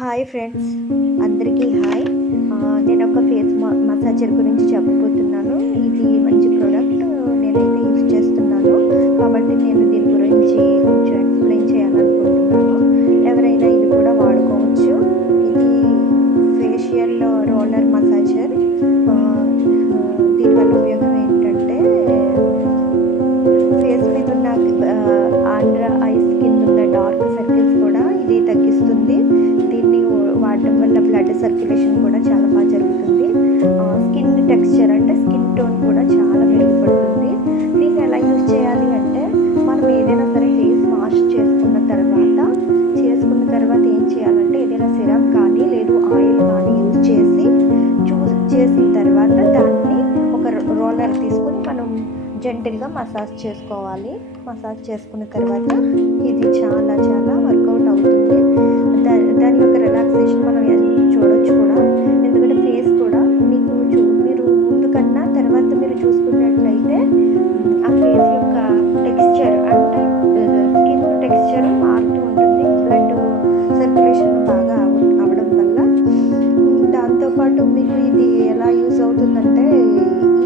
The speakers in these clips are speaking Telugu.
హాయ్ ఫ్రెండ్స్, అందరికీ హాయ్. నేను ఒక ఫేస్ మసాజర్ గురించి చెప్పబోతున్నాను. ఇది మంచి ప్రోడక్ట్, నేనైతే యూజ్ చేస్తున్నాను కాబట్టి నేను దీని గురించి కొంచెం ఎక్స్ప్లెయిన్ చేయాలనుకుంటున్నాను. ఎవరైనా ఇది కూడా వాడుకోవచ్చు. ఇది ఫేషియల్ రోలర్ మసాజర్. దీనివల్ల ఉపయోగం ఏంటంటే ఫేస్ మీద ఉన్న అండర్ ఐస్ కింద ఉన్న డార్క్ సర్కిల్స్ కూడా ఇది తగ్గిస్తుంది. దీన్ని వాడటం వల్ల బ్లడ్ సర్క్యులేషన్ కూడా చాలా బాగా జరుగుతుంది. స్కిన్ టెక్స్చర్ అంటే స్కిన్ టోన్ కూడా చాలా మెరుగుపడుతుంది. దీన్ని ఎలా యూజ్ చేయాలి అంటే, మనం ఏదైనా సరే ఫేస్ వాష్ చేసుకున్న తర్వాత ఏం చేయాలంటే, ఏదైనా సిరప్ కానీ లేదు ఆయిల్ కానీ యూజ్ చేసిన తర్వాత దాన్ని ఒక రోలర్ తీసుకొని మనం జెంటిల్గా మసాజ్ చేసుకోవాలి. మసాజ్ చేసుకున్న తర్వాత ఇది చాలా చాలా వర్కౌట్ అవుతుంది. దాని యొక్క రిలాక్సేషన్ మనం చూడొచ్చు కూడా. ఎందుకంటే ఫేస్ కూడా మీరు ముందు కన్నా తర్వాత మీరు చూసుకున్నట్లయితే ఆ ఫేస్ యొక్క టెక్స్చర్ అంటే స్కిన్ టెక్స్చర్ మారుతూ ఉంటుంది. బ్లడ్ సర్క్యులేషన్ బాగా అవడం వల్ల. దాంతోపాటు మీకు ఇది ఎలా యూజ్ అవుతుందంటే,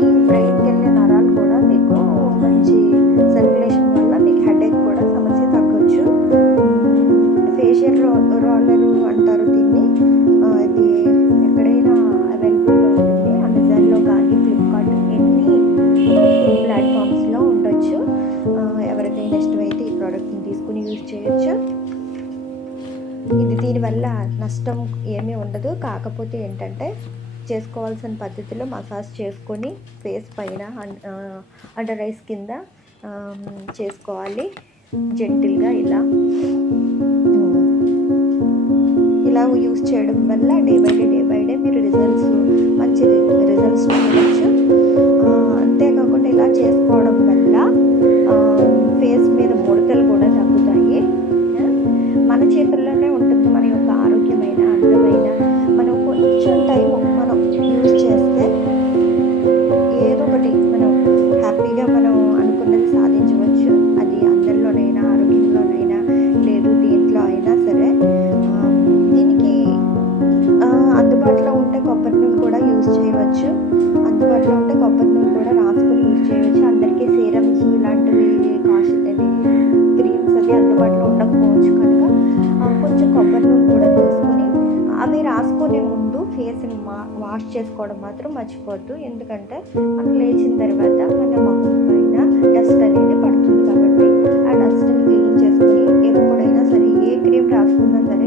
ఈ బ్రెయిన్కి వెళ్ళే నరాలు కూడా మీకు మంచి సర్క్యులేషన్ వల్ల మీకు హెడేక్ కూడా సమస్య తగ్గొచ్చు. ఫేషియల్ రోలర్ అంటారు దీన్ని. ఇది ఎక్కడైనా అవైలబుల్గా ఉంటుంది. అమెజాన్లో కానీ ఫ్లిప్కార్ట్ ఎన్ని ప్లాట్ఫామ్స్లో ఉండొచ్చు. ఎవరికైనా ఇష్టమైతే ఈ ప్రోడక్ట్ని తీసుకుని యూజ్ చేయొచ్చు. దీనివల్ల నష్టం ఏమీ ఉండదు. కాకపోతే ఏంటంటే, చేసుకోవాల్సిన పద్ధతిలో మసాజ్ చేసుకొని ఫేస్ పైన అండర్ ఐస్ కింద చేసుకోవాలి. జెంటిల్గా ఇలా యూజ్ చేయడం వల్ల డే బై డే మీరు మంచి రిజల్ట్స్ చూడవచ్చు. అంతేకాకుండా ఇలా చేసుకోవడం వల్ల ఫేస్ మీద ముడతలు కూడా తగ్గుతాయి. మన చేతుల్లోనే ఉంటుంది మన యొక్క ఆరోగ్యమైన అందమైన. మనం కొంచెం టైం మనం యూజ్ చేస్తే ఏదో ఒకటి మనం హ్యాపీగా మనం అనుకున్నది సాధించవచ్చు. అది అందరిలోనైనా, ఆరోగ్యంలోనైనా, లేదు దేంట్లో అయినా సరే. దీనికి అందుబాటులో ఉంటే కొబ్బరి నూనె కూడా యూజ్ చేయవచ్చు. అందుబాటులో ఉంటే కొబ్బరి నూనె కూడా రాసుకొని యూజ్ చేయవచ్చు. అందరికీ సీరమ్స్ ఇలాంటివి క్రీమ్స్ అవి అందుబాటులో ఉండకపోవచ్చు కనుక కొంచెం కొబ్బరి నూనె కూడా తీసుకొని అవి రాసుకునే ముందు ఫేస్ని వాష్ చేసుకోవడం మాత్రం మర్చిపోవద్దు. ఎందుకంటే మనం లేచిన తర్వాత మన మొహం పైన డస్ట్ అనేది పడుతుంది కాబట్టి ఆ డస్ట్ని క్లీన్ చేసుకొని ఎప్పుడైనా సరే ఏ క్రీమ్ రాసుకున్నా సరే